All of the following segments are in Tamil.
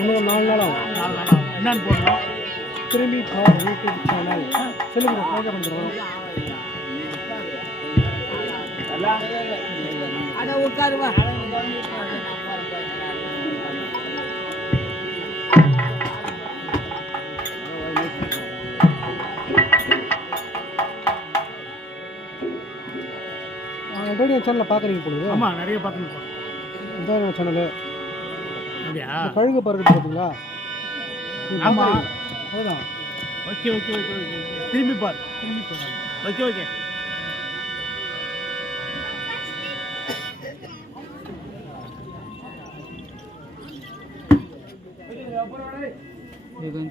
இன்னும் 4 நாள் ஆகும். என்னன்னு போடணும்? திரும்பி பவர் யூடியூப் சேனல் சொல்லுங்க. போக வந்துடும். அட உட்காருவா. ரேடியோ சேனலில் பார்க்குறீங்க பொழுது? ஆமாம், நிறைய பார்த்துருக்கோம். இதான் சேனலு. அப்படியா? கழுகு பறக்குது பார்த்தீங்களா? ஆமாம், அதுதான். Okay okay okay okay. திரும்பி பார், திரும்பி பார். Okay okay.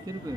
திருப்பி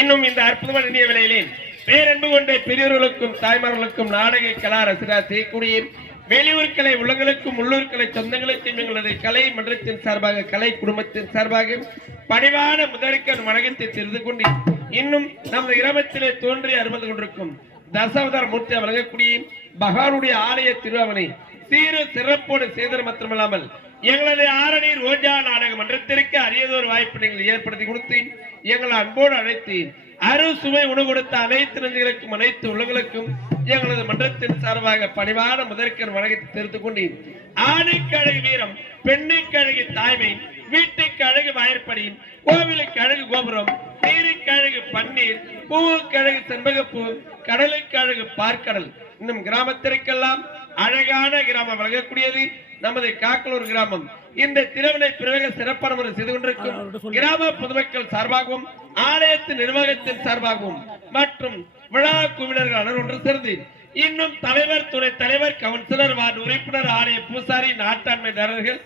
இன்னும் இந்த அற்புதமான இனிய வேளையிலே பேரன்பு கொண்ட பெரியோர்களுக்கும் தாய்மார்களுக்கும் நாடக கலா ரசிகா செய்யக்கூடிய வெளியூர்களை உள்ளங்களுக்கும் உள்ளூர்களை சொந்தங்களுக்கும் எங்களது கலை மன்றத்தின் சார்பாக கலை குடும்பத்தின் சார்பாக பணிவான முதற்கன் வணக்கத்தை தெரிந்து கொண்டு இன்னும் நமது கிராமத்திலே தோன்றி அருமந்து கொண்டிருக்கும் தசாவதார மூர்த்தி வழங்கக்கூடிய பகவானுடைய ஆலய திருவாவனை சீரு சிறப்போடு செய்தது மாத்திரமல்லாமல் எங்களது ஆரணி ரோஜா நாடக மன்றத்திற்கு அரியதொரு வாய்ப்பு நீங்கள் ஏற்படுத்தி கொடுத்து எங்களை அன்போடு அழைத்து அறுசுவை உணவு கொடுத்த அனைத்து நெஞ்சுகளுக்கும் அனைத்து உள்ளங்களுக்கும் எங்களது மன்றத்தின் சார்பாக பணிவான முதற்கன் வணக்கத்தை தெரிந்து கொண்டு ஆணுக்கு அழகு வீரம் பெண்ணுக்கு அழகு தாய்மை வீட்டுக்கு அழகு வாயற்படி கோவிலுக்கு அழகு கோபுரம் நீருக்கு அழகு பன்னீர் பூவுக்கு அழகு செண்பகப்பூ கடலுக்கு அழகு பார்க்கடல் இன்னும் கிராமத்திற்கெல்லாம் அழகான கிராமம் வழங்கக்கூடியது நமது காக்கலூர் கிராமம். இந்த திருவினை பிரவேக சிறப்பான முறை செய்து கொண்டிருக்கும் கிராம பொதுமக்கள் சார்பாகவும் ஆலயத்தின் நிர்வாகத்தின் சார்பாகவும் மற்றும் விழா குழுவினர்கள் அனைவரும் ஒன்று சேர்ந்து இன்னும் தலைவர் துணை தலைவர் கவுன்சிலர் வார்டு உறுப்பினர் ஆலய பூசாரி நாட்டாண்மைதாரர்கள்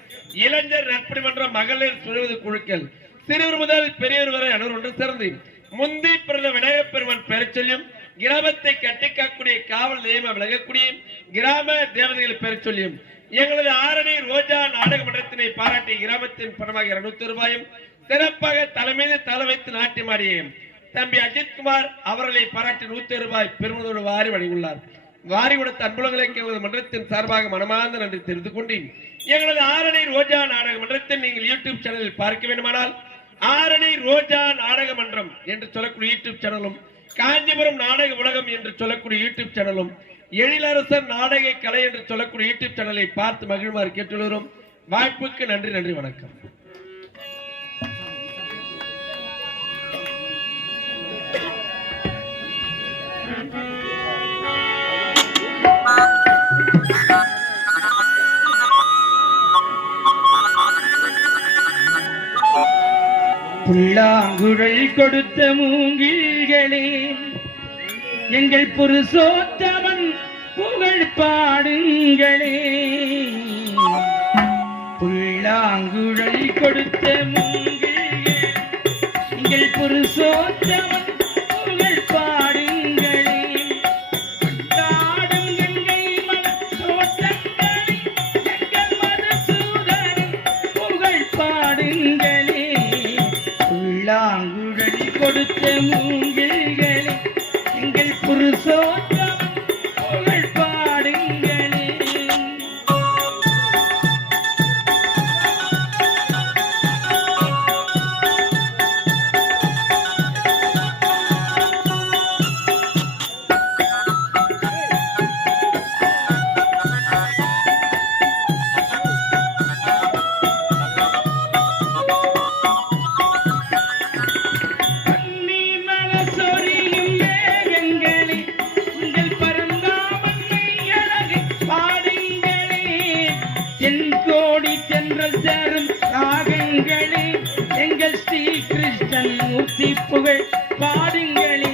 இளைஞர் நட்பணி மன்றம் மகளிர் சுழுவது குழுக்கள் சிறுவர் முதல் பெரியவர் வரை அனைவரும் ஒன்று சேர்ந்து முந்தி பிறந்த விநாயகப் பெருமான் பெயர் சொல்லியும் கிராமத்தை கட்டிக்காக்கூடிய காவல் நிலையமாக விளங்கக்கூடிய கிராம தேவதைகள் பெயர் சொல்லியும் எங்களது ஆரணி ரோஜா நாடக மன்றத்தினை பாராட்டி கிராமத்தின் பணமாக 200 ரூபாயும் சிறப்பாக தலைமையை தலை வைத்து நாட்டியமாடிய தம்பி அஜித்குமார் அவர்களை பாராட்டி 100 ரூபாய் பெருமளவோடு வாரி வழங்கியுள்ளார். வாரி கொடுத்த அன்புலங்களுக்கு எங்களது மன்றத்தின் சார்பாக மனமார்ந்த நன்றி தெரிந்து கொண்டு எங்களது ஆரணி ரோஜா நாடக மன்றத்தை நீங்கள் யூடியூப் சேனலில் பார்க்க வேண்டுமானால் ஆரணி ரோஜா நாடக மன்றம் என்று சொல்லக்கூடிய யூடியூப் சேனலும் காஞ்சிபுரம் நாடக உலகம் என்று சொல்லக்கூடிய யூடியூப் சேனலும் எழிலரசர் நாடக கலை என்று சொல்லக்கூடிய யூடியூப் சேனலை பார்த்து மகிழ்மாறு கேட்டுள்ளோம். வாய்ப்புக்கு நன்றி. நன்றி, வணக்கம். புல்லாங்குழல் கொடுத்த மூங்கில்களே எங்கள் புருஷோத்தமன் புகழ் பாடுங்களே. புல்லாங்குழல் கொடுத்த மூங்கில்களே எங்கள் புருஷோத்தமன் புகழ் பாடுங்களே. கொண்டாடும் கங்கை மலத்தோட்டங்களை எங்கள் மதுசூதனன் புகழ் பாடுங்களே. புல்லாங்குழல் கொடுத்த மூங்கில்களே புகழ் பாடுங்களே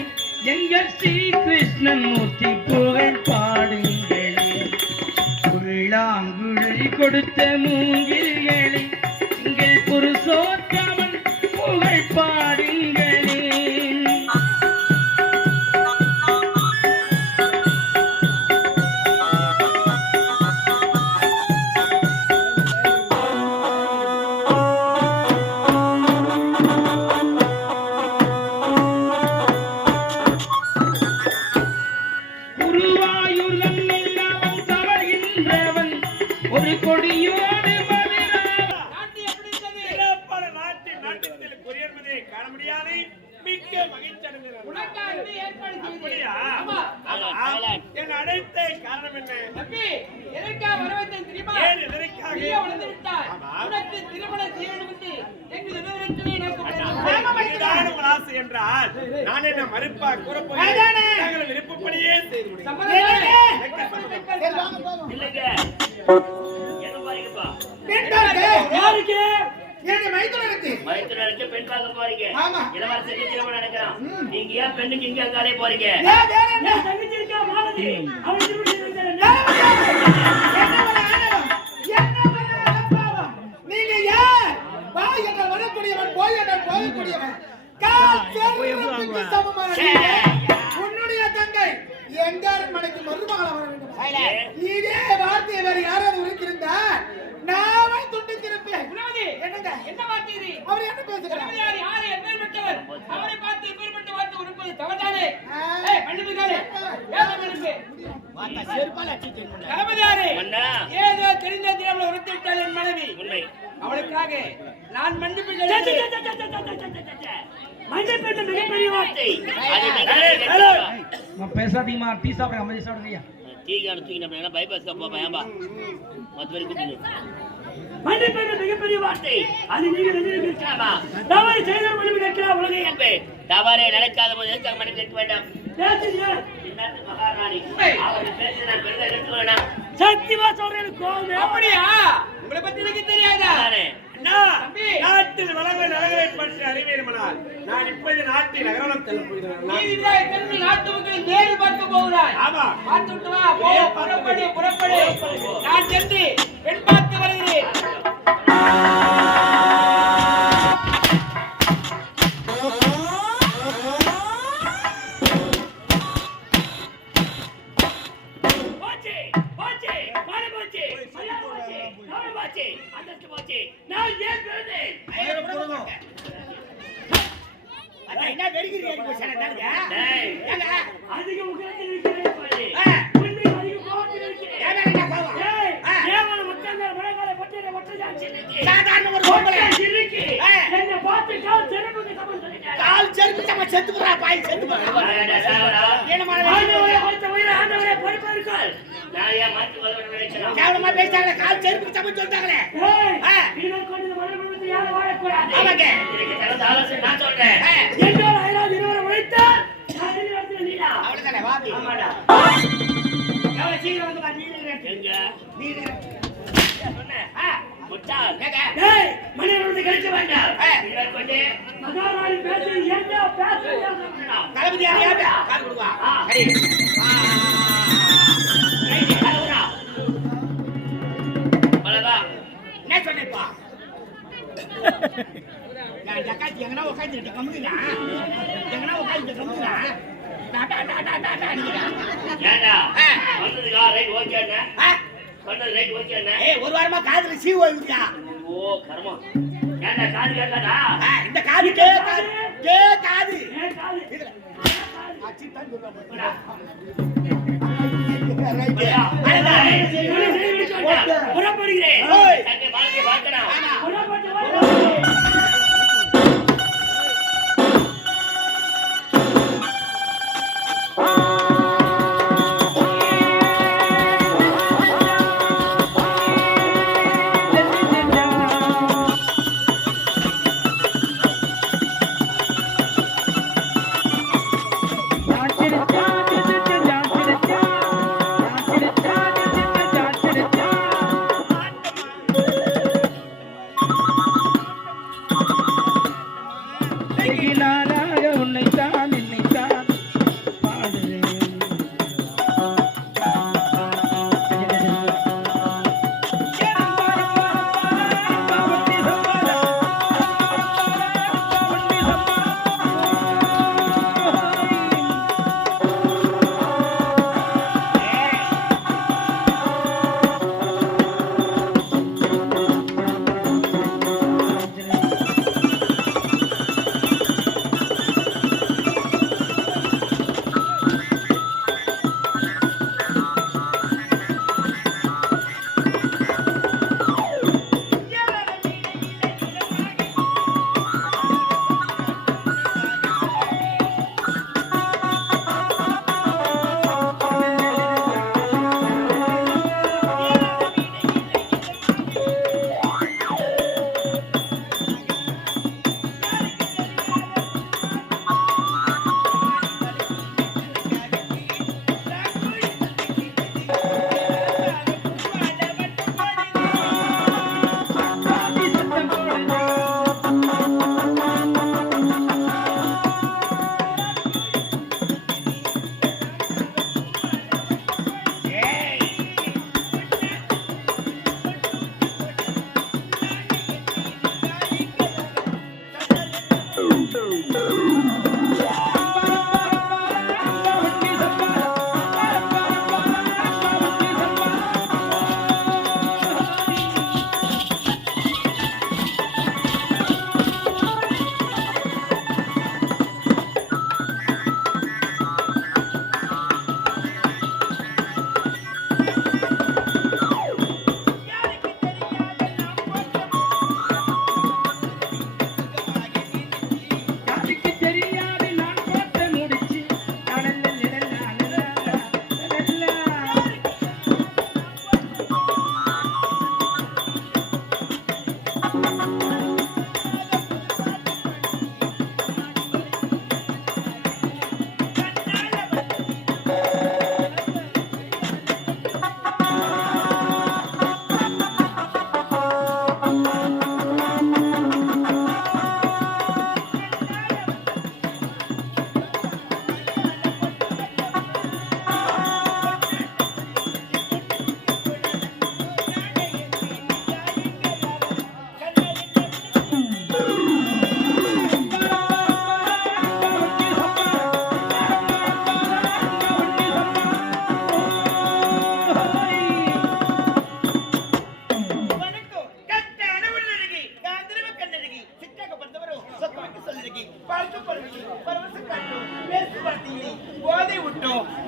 எங்கள் ஸ்ரீ கிருஷ்ணன் மூர்த்தி புகழ் பாடுங்களே புல்லாங்குழல் கொடுத்த மூங்கில்களே எங்கள் புருஷோத்தமன் புகழ் பாடுங்களே குருவாயூர் நம்மில் அவன் தவழ்கின்றவன் ஒரு கொடியோடு நாட்டில் குறியென்பதை காண முடியாது. மிக்க மகிழ்ச்சி அடைந்தேன். அப்படியா? என் அழைத்த காரணம் என்ன? ஏன் எதற்காக? இதுதான் உங்கள் ஆசை என்றால் நான் என்ன மறுப்பா கூறப்போகிறேன். நாங்கள் விருப்பப்படியே செய்து பெண் பார்க்க போறீங்க. இளவரசருக்கு திருமணம் நடக்கலாம். நீங்க ஏன் பெண்ணுக்கு இங்க அங்காலே போறீங்க? நீங்க ஏன் வா என்ற வரக்கூடியவன் போய் என்ற போகக்கூடியவன் சமமான உன்னுடைய தங்கை எங்க மனைக்கு மருமகள வர வேண்டும். இதே வார்த்தையை வேறு யாராவது இருக்கிறதா நாவை துண்டித்திருப்பேன். என்னங்க என்ன வார்த்தை இது? அவர் என்ன பேசுகிறார்? யாரை எப்பேற்பட்டவர்? அவரை பார்த்து எப்பேற்பட்ட வார்த்தை உனக்கு தவறானே? ஏய் மன்னிப்புகாரே ஏதோ மன்னிப்பு வார்த்தை செருப்பால அடிச்சிட்டேன். கலமதியாரே ஏதோ தெரிந்த தினம்ல உரைத்து விட்டாள் என் மனைவி. உண்மை. அவளுக்காக நான் மன்னிப்பு மன்னிப்பு மிகப்பெரிய வார்த்தை. பேசாதீங்கம்மா, டீ சாப்பிட அமைதி சாப்பிடுங்க. டீ கான தூக்கி நம்ம பைபாஸ்க்கு போ பயம்பா மத்தவரை கூப்பிடு. மன்னிப்பு மிகப்பெரிய வார்த்தை. அது நீங்க நினைக்கிறீங்களா? தவறு செய்த மன்னிப்பு கேட்கலாம். உலகை என்பே தவறே நடக்காத போது எதுக்காக மன்னிப்பு கேட்க வேண்டாம்? பேசுங்க. இன்னாத்து மகாராணி அவர் பேசி நான் பெருதா எடுத்து வேணாம். சத்தியமா சொல்றேன் கோவமே. அப்படியா? உங்களை பத்தி எனக்கு தெரியாதா? நாட்டில் வளர்ந்த நகரை பற்றி அறிவேன். நான் இப்போது நாட்டில் நகரம் செல்ல போகிறேன். நாட்டு மக்களை நேரில் பார்க்க போகிறாய். ஆமா. பார்த்துட்டு வா. புறப்படு. நான் சென்று பெண் பார்த்து வருகிறேன். என்ன வெறிக்கிறீங்க? அதிக முக்கியத்தில் இருக்கிறேன். சாதாரண ஒரு பொம்பளை என்ன பார்த்து கால் செருப்புக்கு சமம் சொல்லிட்டாரு. கால் செருப்பு நம்ம செத்து போறா பாய் செத்து போறா. என்ன ஆண்டவரே கொடுத்த உயிரை ஆண்டவரே பொறுப்பேற்கால். நான் ஏன் மாத்தி வளர நினைச்சேன். கேவலமா பேசாத. கால் செருப்புக்கு சமம் சொல்றாங்களே. இனிமேல் கொண்டு மரணத்தை யாரும் வாழக்கூடாது. ஆமாங்க. இதுக்கு தகுந்த ஆலோசனை நான் சொல்றேன். எங்கோட ஐராஜ் இருவரை உழைத்தார். நான் இந்த இடத்துல நீடா. அவ்வளவுதானே வாபி. ஆமாடா. எவ்வளவு சீக்கிரம் வந்து வா. எங்க சொன்னேன். முட்டாள். டேய் மணிவரத்தை கழிக்க வேண்டாம். இவர் கொண்டு மகாராணி பேசி என்ன பேசுறீங்க? தளபதி யாரையா கால் கொடுவா. சரி. என்ன சொன்னேப்பா? நான் ஜக்காத்தி எங்கனா உட்காந்துட்டு கம்முனா எங்கனா உட்காந்துட்டு கம்முனா ஏண்டா வந்ததுக்கா ரைட் ஓகே அண்ணா சொன்னது ரைட் ஓகே அண்ணா. ஒரு வாரமா காதுல சீ ஓடுதுடா. ஓ கர்மம். ஏண்டா காது கேட்காதா? இந்த காது கேட்காது. ஏன் காது? அச்சி தான் சொல்றா. புறப்படுகிறேன். தங்கை வாழ்க்கை பார்க்கணும்.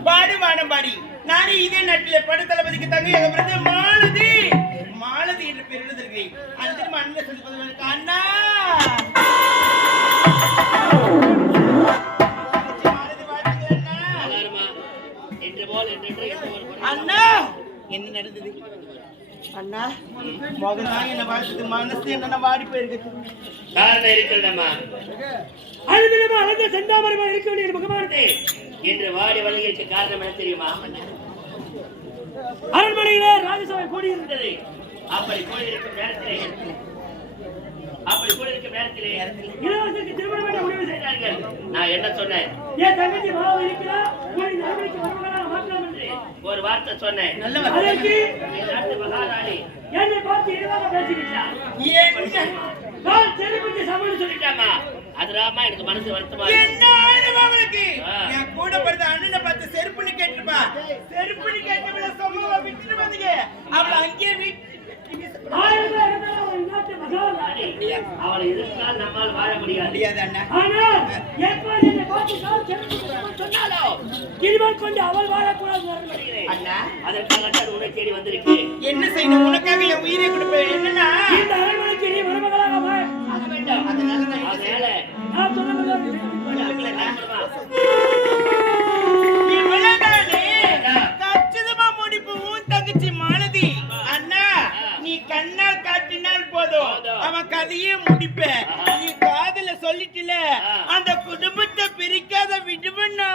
பாடணும் பாடி நானே இதே நாட்டிலே பட தளபதிக்கு தங்கையாக பிறந்த மாலதி என்று பேர் எழுதிருக்கிறேன். அந்த திரும்ப அண்ணன் சொல்லி பதிலுக்கு அண்ணா அண்ணா என்ன நடந்தது அண்ணா மகனா என்ன வாழ்த்துக்கு மனசு என்ன வாடி போயிருக்கு. காரணம் இருக்கிறதம்மா. அழுதிலுமா அழகு செந்தாமரமா இருக்க வேண்டிய முகமானதே இன்று வாடி வழிகளுக்கு காரணம் என்ன தெரியுமா? அரண்மனையிலே ராஜசபை கூடியிருந்தது. அப்படி கூடியிருக்கும் நேரத்திலே இளவரசருக்கு திருமணம் பண்ண முடிவு செய்தார்கள். நான் என்ன சொன்னேன்? என் தங்கச்சி மாவு இருக்கிறா உன்னை நம்பிக்கை மருமகளாக மாற்றலாம் என்று ஒரு வார்த்தை சொன்னேன். அதற்கு நாட்டு மகாராணி என்னை பார்த்து இழிவாக பேசிவிட்டார். நான் செல்லுபடி சமூகம் சொல்லிட்டாமா. அதுராமா எனக்கு மனசு வருத்தமா என்ன அவளுக்கு நான் கூட பிறந்த அண்ணனை பார்த்து செருப்புன்னு கேட்டுப்பா. செருப்புன்னு கேட்டவள சமூக விட்டுட்டு வந்தீங்க. அவளை அங்கேயே வீட்டு அவளை எதிர்த்தால் நம்மால் வாழ முடியாது. கொண்டு அவள் வாழக்கூடாது. அதற்காக உன்னை தேடி வந்திருக்கேன். என்ன செய்யணும்? உனக்காக என் உயிரை கொடுப்பேன். என்னன்னா இந்த அரண்மனைக்கு நீ மருமகளாக ஆக வேண்டாம். அதனால நான் சொன்னது கச்சிதமா முடிப்பு உன் தங்கச்சி மாலதி. அண்ணா நீ கண்ணால் காட்டினால் போதும் அவன் கதையே முடிப்ப. நீ காதல சொல்லிட்டுல அந்த குடும்பத்தை பிரிக்காத விடுவனா.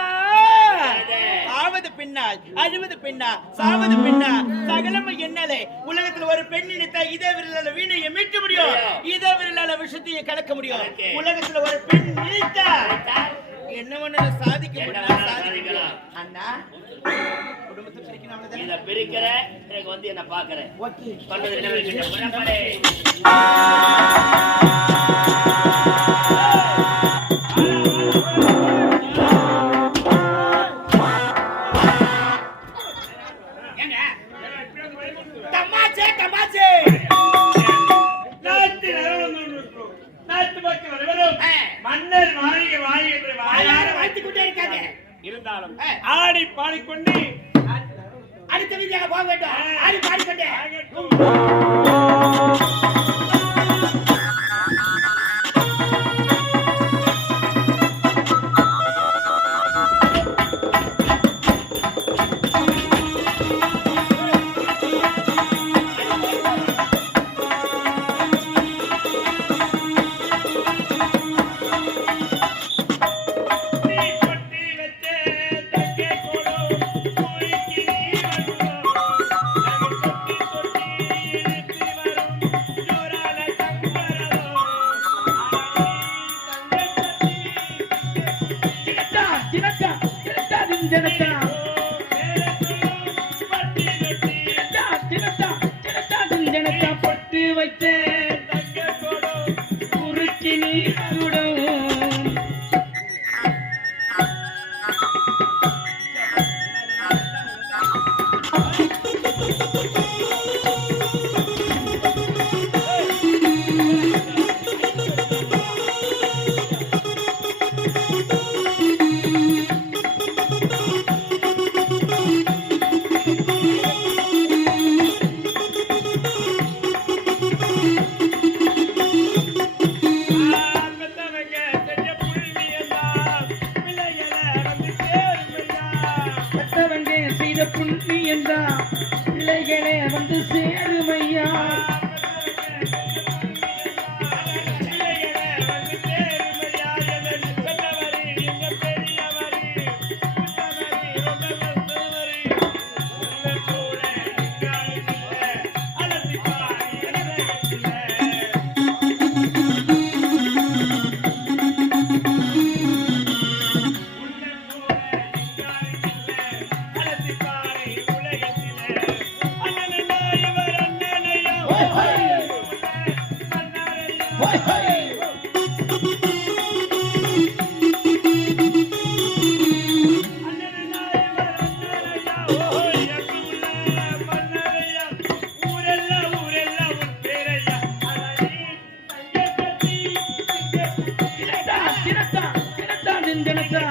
ஆவது பின்னால் அழுவது பின்னா சாவது பின்னா சகலம என்னாலே உலகத்துல ஒரு பெண் நினைத்தா இதே விரலால வீணையை மீட்ட முடியும். இதே விரலால விஷத்தையை கலக்க முடியும். உலகத்துல ஒரு பெண் நினைத்தா என்ன ஒண்ணு சாதிக்க முடியும். அண்ணா குடும்பத்தை பிரிக்கணும். இத பிரிக்கிற எனக்கு வந்து என்ன பாக்குற பண்ணது என்ன மன்னர் வாழிய வாழி என்று வாழ்த்துக் கொண்டே இருக்காங்க. இருந்தாலும் ஆடி பாடிக்கொண்டு அடுத்த வீதியாக போக வேண்டும். ஆடி பாடிக்கொண்டே ஜனத்தா பட்டு வைத்த குறுக்கி நீருடன் புண்ணியந்தா பிள்ளைகளே வந்து சேருமையா. ஜனத்தா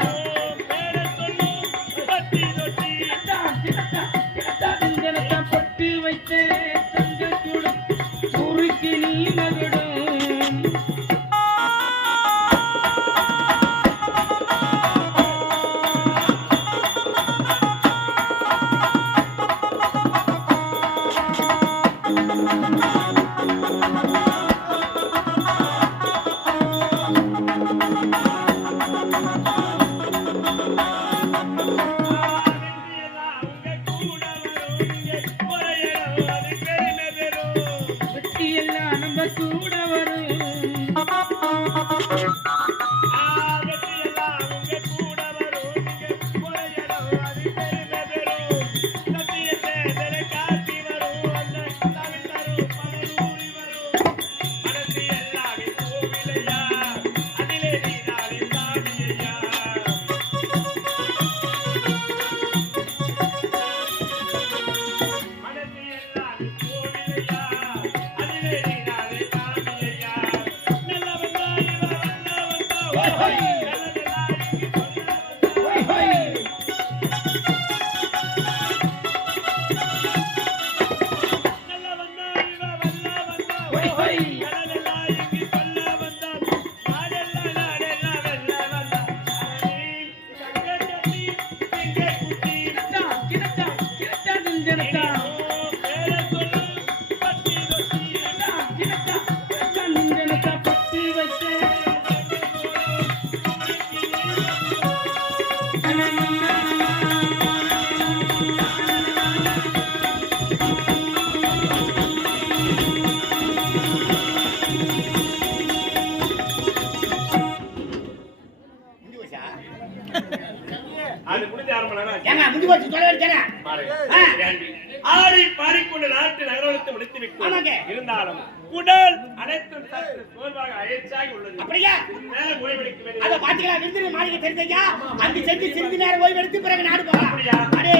முந்தி போச்சு சொல்ல வேண்டியதானே ஆடி பாடிக்கொண்டு நாட்டு நகரத்தை முடித்து ஆமாங்க. விட்டோம். இருந்தாலும் உடல் அனைத்தும் சற்று சோர்வாக அயற்சியாகி உள்ளது. அப்படியா நேரம் ஓய்வெடுக்க வேண்டும். அத பாத்தீங்களா விருந்தினர் மாளிகை தெரிஞ்சா அங்க செஞ்சு சிறிது நேரம் ஓய்வு எடுத்து பிறகு நாடு போகலாம் அப்படியா? அடே